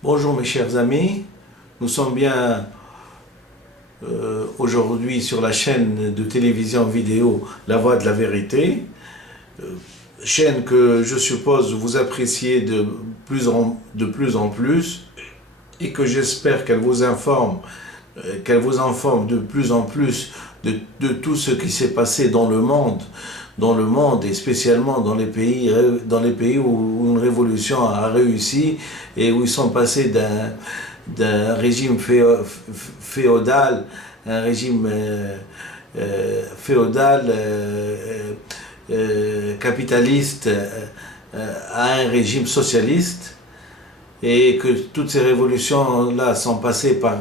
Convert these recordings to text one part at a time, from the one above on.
Bonjour mes chers amis, nous sommes bien aujourd'hui sur la chaîne de télévision vidéo La Voix de la Vérité, chaîne que je suppose vous appréciez de plus en plus et que j'espère qu'elle vous informe de plus en plus de tout ce qui s'est passé dans le monde et spécialement dans les pays où une révolution a réussi et où ils sont passés d'un régime féodal, un régime féodal capitaliste à un régime socialiste, et que toutes ces révolutions-là sont passées par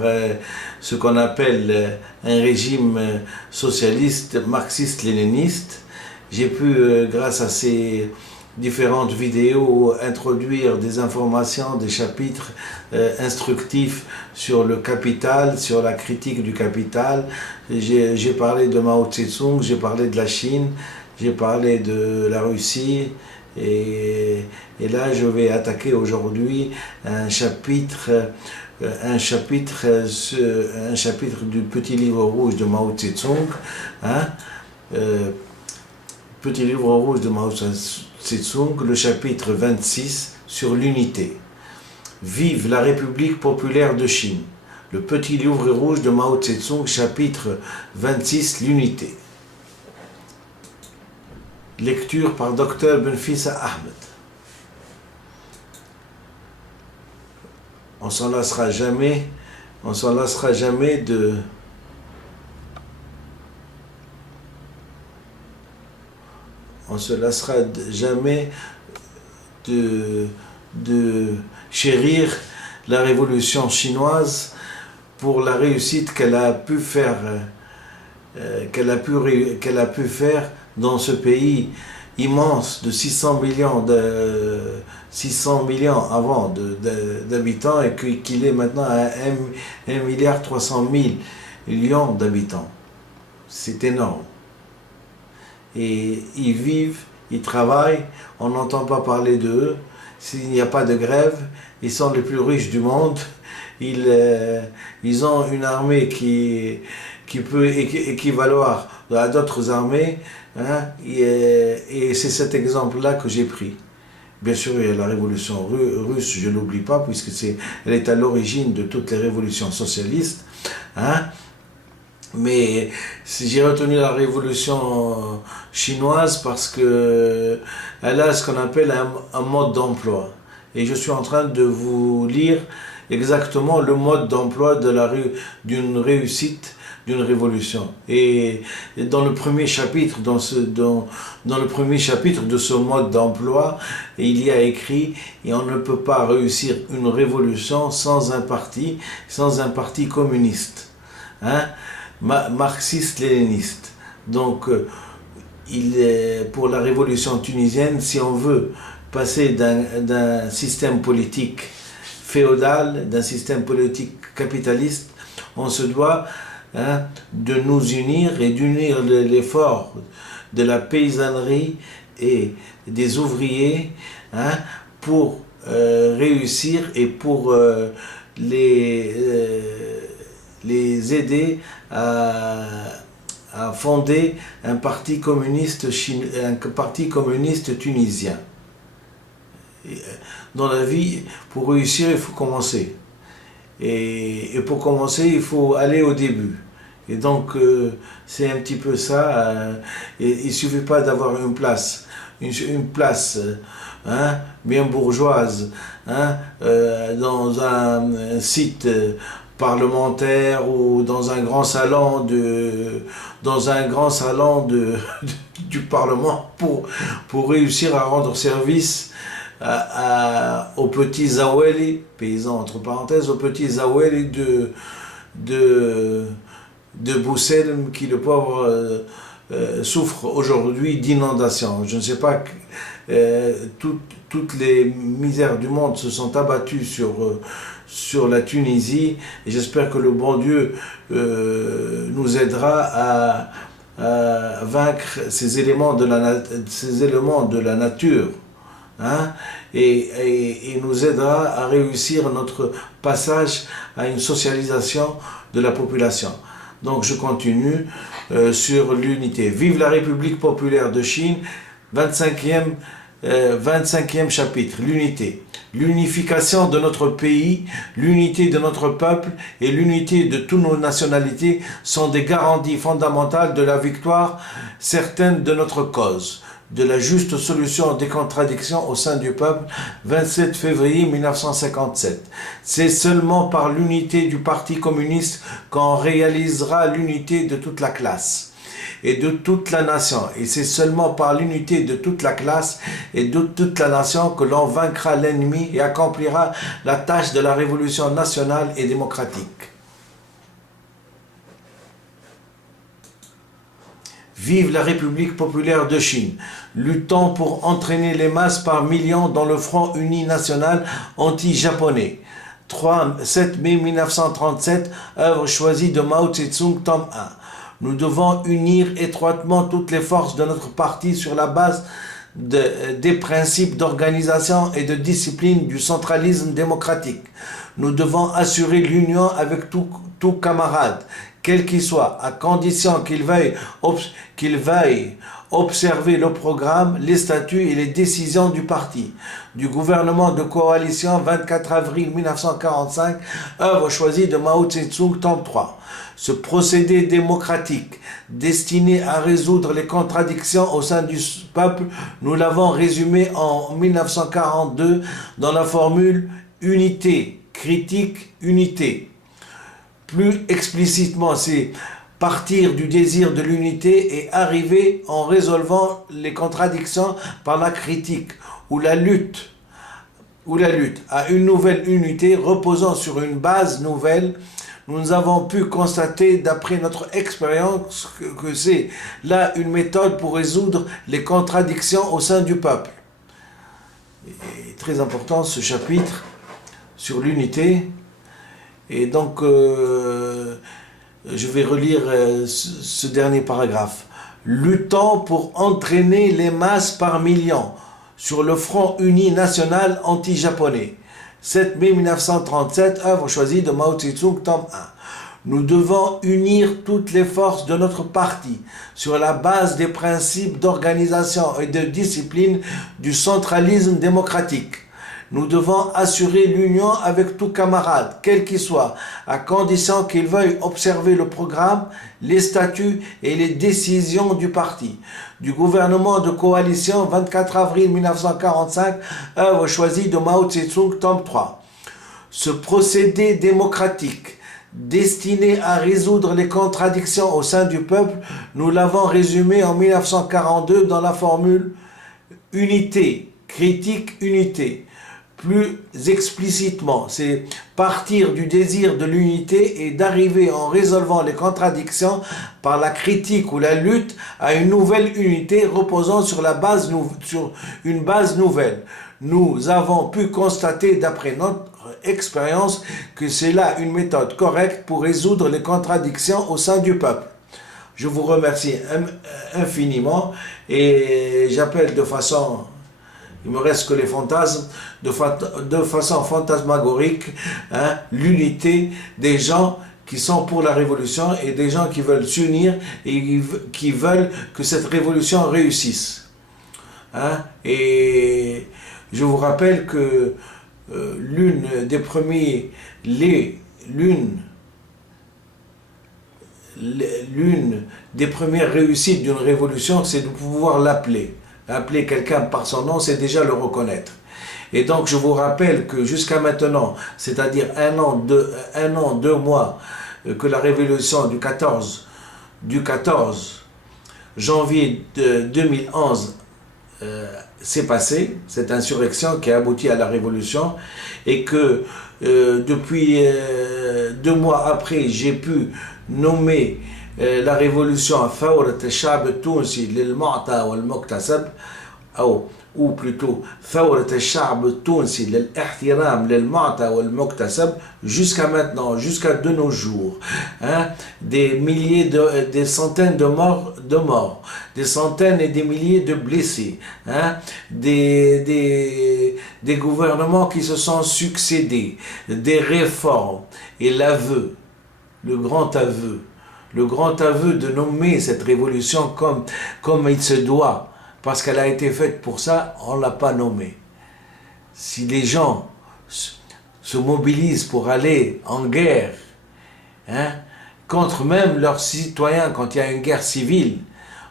ce qu'on appelle un régime socialiste, marxiste-léniniste. J'ai pu, grâce à ces différentes vidéos, introduire des informations, des chapitres instructifs sur le capital, sur la critique du capital. J'ai parlé de Mao Tse-tung, j'ai parlé de la Chine, j'ai parlé de la Russie, et là je vais attaquer aujourd'hui un chapitre du petit livre rouge de Mao Tse-tung, petit livre rouge de Mao Tse-tung, le chapitre 26 sur l'unité. Vive la République populaire de Chine. Le petit livre rouge de Mao Tse-tung, chapitre 26, l'unité. Lecture par Dr Benfissa Ahmed. On s'en lassera jamais de chérir la révolution chinoise pour la réussite qu'elle a pu faire dans ce pays immense de 600 millions avant d'habitants, et qu'il est maintenant à 1,3 milliard d'habitants. C'est énorme. Et ils vivent, ils travaillent, on n'entend pas parler d'eux. S'il n'y a pas de grève, ils sont les plus riches du monde. Ils ont une armée qui peut équivaloir à d'autres armées, et c'est cet exemple-là que j'ai pris. Bien sûr, il y a la révolution russe, je ne l'oublie pas, puisque elle est à l'origine de toutes les révolutions socialistes. Mais j'ai retenu la révolution chinoise parce qu'elle a ce qu'on appelle un mode d'emploi. Et je suis en train de vous lire exactement le mode d'emploi d'une réussite d'une révolution. Et dans le premier chapitre, dans le premier chapitre de ce mode d'emploi, il y a écrit: et on ne peut pas réussir une révolution sans un parti communiste, marxiste-léniniste. Donc, pour la révolution tunisienne, si on veut passer d'un système politique féodal, d'un système politique capitaliste, on se doit de nous unir et d'unir l'effort de la paysannerie et des ouvriers pour réussir et pour les aider à fonder un parti communiste tunisien. Dans la vie, pour réussir, il faut commencer. Et pour commencer, il faut aller au début. Et donc, c'est un petit peu ça. Il ne suffit pas d'avoir une place bien bourgeoise, dans un site parlementaire ou dans un grand salon du Parlement pour réussir à rendre service aux petits Zaweli, paysans entre parenthèses, aux petits Zaweli de Bousselm, qui, le pauvre, souffre aujourd'hui d'inondations. Je ne sais pas, toutes les misères du monde se sont abattues sur la Tunisie, et j'espère que le bon Dieu nous aidera à vaincre ces éléments de la nature, et nous aidera à réussir notre passage à une socialisation de la population. Donc je continue sur l'unité. Vive la République populaire de Chine, 25e chapitre, l'unité. L'unification de notre pays, l'unité de notre peuple et l'unité de toutes nos nationalités sont des garanties fondamentales de la victoire certaine de notre cause, de la juste solution des contradictions au sein du peuple, 27 février 1957. C'est seulement par l'unité du Parti communiste qu'on réalisera l'unité de toute la classe et de toute la nation. Et c'est seulement par l'unité de toute la classe et de toute la nation que l'on vaincra l'ennemi et accomplira la tâche de la révolution nationale et démocratique. Vive la République populaire de Chine, luttant pour entraîner les masses par millions dans le front uni national anti-japonais. 7 mai 1937, œuvre choisie de Mao Tse-tung, tome 1. Nous devons unir étroitement toutes les forces de notre parti sur la base des principes d'organisation et de discipline du centralisme démocratique. Nous devons assurer l'union avec tout camarade, quel qu'il soit, à condition qu'il veuille observer le programme, les statuts et les décisions du parti. Du gouvernement de coalition, 24 avril 1945, œuvre choisie de Mao Tse-tung, tome 3. Ce procédé démocratique destiné à résoudre les contradictions au sein du peuple, nous l'avons résumé en 1942 dans la formule unité, critique, unité. Plus explicitement, c'est partir du désir de l'unité et arriver en résolvant les contradictions par la critique ou la lutte à une nouvelle unité reposant sur une base nouvelle. Nous avons pu constater d'après notre expérience que c'est là une méthode pour résoudre les contradictions au sein du peuple. Et très important ce chapitre sur l'unité. Et donc je vais relire ce dernier paragraphe. Luttant pour entraîner les masses par millions sur le front uni national anti-japonais. 7 mai 1937, œuvre choisie de Mao Tse-tung, tome 1. Nous devons unir toutes les forces de notre parti sur la base des principes d'organisation et de discipline du centralisme démocratique. Nous devons assurer l'union avec tout camarade, quel qu'il soit, à condition qu'il veuille observer le programme, les statuts et les décisions du parti. Du gouvernement de coalition, 24 avril 1945, œuvre choisie de Mao Tse-tung, tome 3. Ce procédé démocratique, destiné à résoudre les contradictions au sein du peuple, nous l'avons résumé en 1942 dans la formule unité, critique, unité. Plus explicitement, c'est partir du désir de l'unité et d'arriver en résolvant les contradictions par la critique ou la lutte à une nouvelle unité reposant sur une base nouvelle. Nous avons pu constater d'après notre expérience que c'est là une méthode correcte pour résoudre les contradictions au sein du peuple. Je vous remercie infiniment et j'appelle de façon... Il me reste que les fantasmes, de façon fantasmagorique, l'unité des gens qui sont pour la révolution et des gens qui veulent s'unir et qui veulent que cette révolution réussisse. Et je vous rappelle que l'une des premières réussites d'une révolution, c'est de pouvoir l'appeler. Appeler quelqu'un par son nom, c'est déjà le reconnaître. Et donc, je vous rappelle que jusqu'à maintenant, c'est-à-dire un an, 2 mois, que la révolution du 14 janvier 2011 s'est passée, cette insurrection qui a abouti à la révolution, et que depuis 2 mois après, j'ai pu nommer la révolution Thawrat al-Sha'b al-Tunsi lil-Mu'ta wal-Muktasab, ou plutôt ثورة الشعب التونسي للاحترام للمعطى والمكتسب jusqu'à maintenant, jusqu'à de nos jours, hein, des centaines de morts, des centaines et des milliers de blessés, hein, des gouvernements qui se sont succédés, des réformes et l'aveu, le grand aveu de nommer cette révolution comme il se doit, parce qu'elle a été faite pour ça, on ne l'a pas nommée. Si les gens se mobilisent pour aller en guerre, hein, contre même leurs citoyens quand il y a une guerre civile,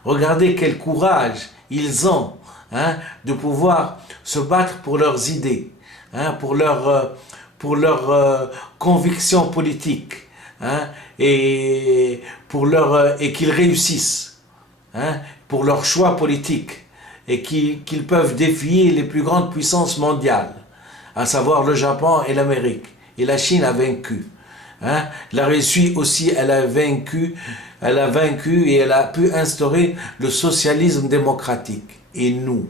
regardez quel courage ils ont, hein, de pouvoir se battre pour leurs idées, hein, pour leurs convictions politiques, hein, et qu'ils réussissent, hein, pour leurs choix politiques, et qu'ils peuvent défier les plus grandes puissances mondiales, à savoir le Japon et l'Amérique. Et la Chine a vaincu. Hein? La Russie aussi, elle a vaincu et elle a pu instaurer le socialisme démocratique. Et nous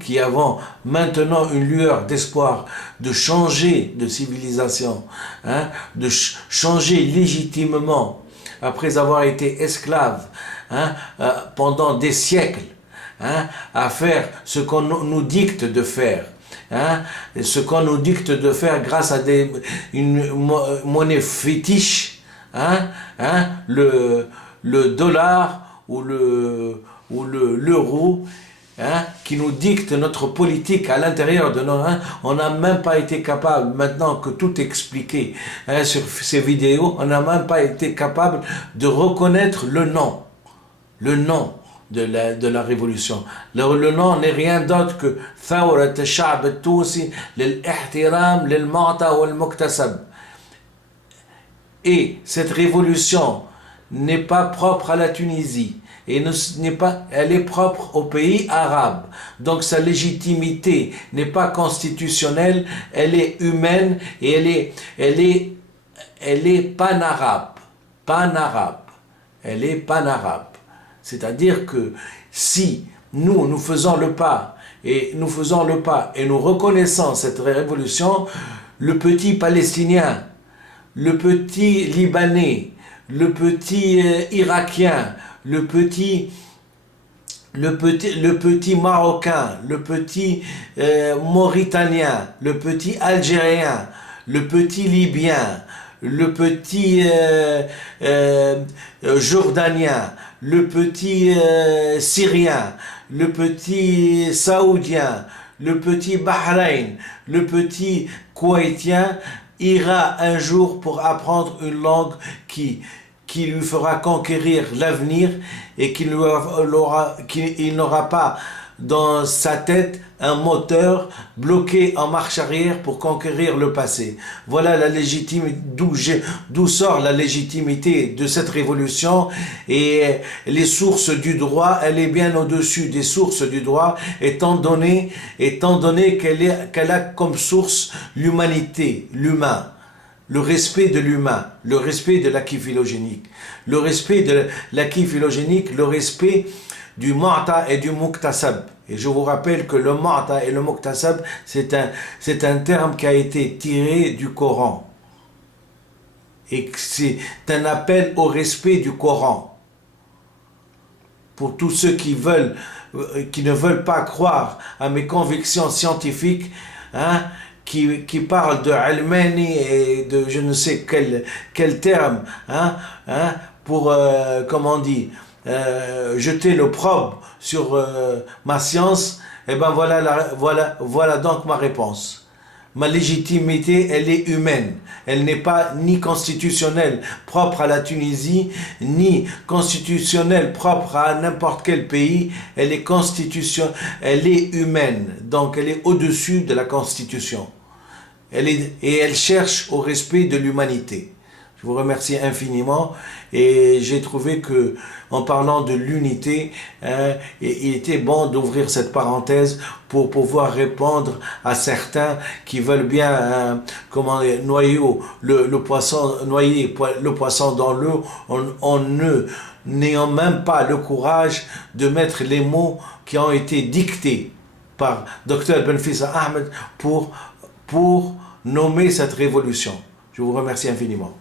qui avons maintenant une lueur d'espoir de changer de civilisation, hein, de changer légitimement après avoir été esclaves, hein, pendant des siècles, hein, à faire ce qu'on nous dicte de faire, hein, ce qu'on nous dicte de faire grâce à une monnaie fétiche, hein, le dollar ou l'euro, hein, qui nous dicte notre politique à l'intérieur de nos... Hein, on n'a même pas été capable, maintenant que tout est expliqué, hein, sur ces vidéos, on n'a même pas été capable de reconnaître le nom de la révolution. Le nom n'est rien d'autre que ثورة الشعب التونسي للاحترام للمعطى والمكتسب. Et cette révolution n'est pas propre à la Tunisie, et elle est propre au pays arabe. Donc sa légitimité n'est pas constitutionnelle, elle est humaine et elle est pan-arabe. Elle est pan-arabe. C'est-à-dire que si nous faisons le pas et nous reconnaissons cette révolution, le petit Palestinien, le petit Libanais, le petit Irakien, le petit Marocain, le petit Mauritanien, le petit Algérien, le petit Libyen, le petit Jordanien, le petit Syrien, le petit Saoudien, le petit Bahreïn, le petit Koweïtien ira un jour pour apprendre une langue qui lui fera conquérir l'avenir et qu'il n'aura pas dans sa tête un moteur bloqué en marche arrière pour conquérir le passé. Voilà la légitimité, d'où sort la légitimité de cette révolution, et les sources du droit, elle est bien au-dessus des sources du droit, étant donné qu'elle a comme source l'humanité, l'humain. Le respect de l'humain, le respect de l'acquis phylogénique, le respect de l'acquis phylogénique, le respect du mu'ta et du muktasab. Et je vous rappelle que le mu'ta et le muktasab, c'est un terme qui a été tiré du Coran. Et c'est un appel au respect du Coran. Pour tous ceux qui ne veulent pas croire à mes convictions scientifiques, hein, qui parle de Almani et de je ne sais quel terme, hein, pour, comment on dit, jeter l'opprobre sur ma science, et ben voilà donc ma réponse. Ma légitimité, elle est humaine. Elle n'est pas ni constitutionnelle propre à la Tunisie, ni constitutionnelle propre à n'importe quel pays. Elle est humaine. Donc elle est au-dessus de la Constitution. Et elle cherche au respect de l'humanité. Je vous remercie infiniment et j'ai trouvé que, en parlant de l'unité, il était bon d'ouvrir cette parenthèse pour pouvoir répondre à certains qui veulent bien noyer le poisson, noyer le poisson dans l'eau en n'ayant même pas le courage de mettre les mots qui ont été dictés par Dr Benfisa Ahmed pour nommer cette révolution. Je vous remercie infiniment.